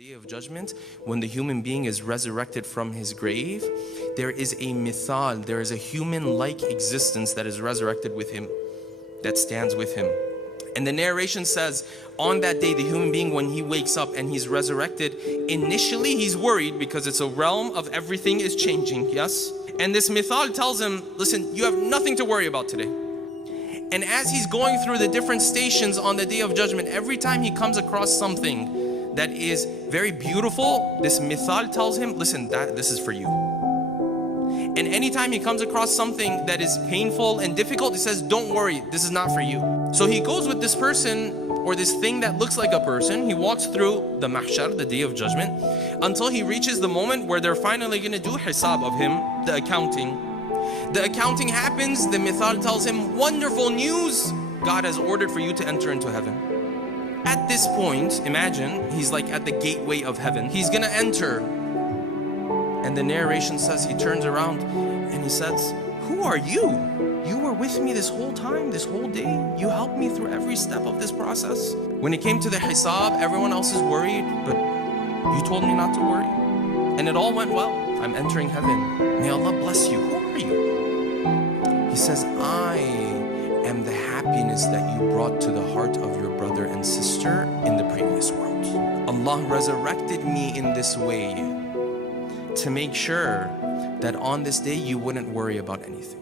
Day of Judgment, when the human being is resurrected from his grave, there is a mithal, there is a human-like existence that is resurrected with him, that stands with him. And the narration says, on that day, the human being, when he wakes up and he's resurrected, initially he's worried because it's a realm of everything is changing, yes? And this mithal tells him, listen, you have nothing to worry about today. And as he's going through the different stations on the Day of Judgment, every time he comes across something that is very beautiful, this mithal tells him, listen, this is for you. And anytime he comes across something that is painful and difficult, he says, don't worry, this is not for you. So he goes with this person or this thing that looks like a person. He walks through the mahshar, the Day of Judgment, until he reaches the moment where they're finally going to do hisab of him, the accounting. The accounting happens, the mithal tells him, wonderful news, God has ordered for you to enter into heaven. At this point, imagine, he's like at the gateway of heaven. He's gonna enter. And the narration says he turns around and he says, who are you? You were with me this whole time, this whole day. You helped me through every step of this process. When it came to the hisab, everyone else is worried, but you told me not to worry. And it all went well. I'm entering heaven. May Allah bless you. Who are you? He says, I am the happiness that you brought to the heart of your brother and sister in the previous world. Allah resurrected me in this way to make sure that on this day you wouldn't worry about anything.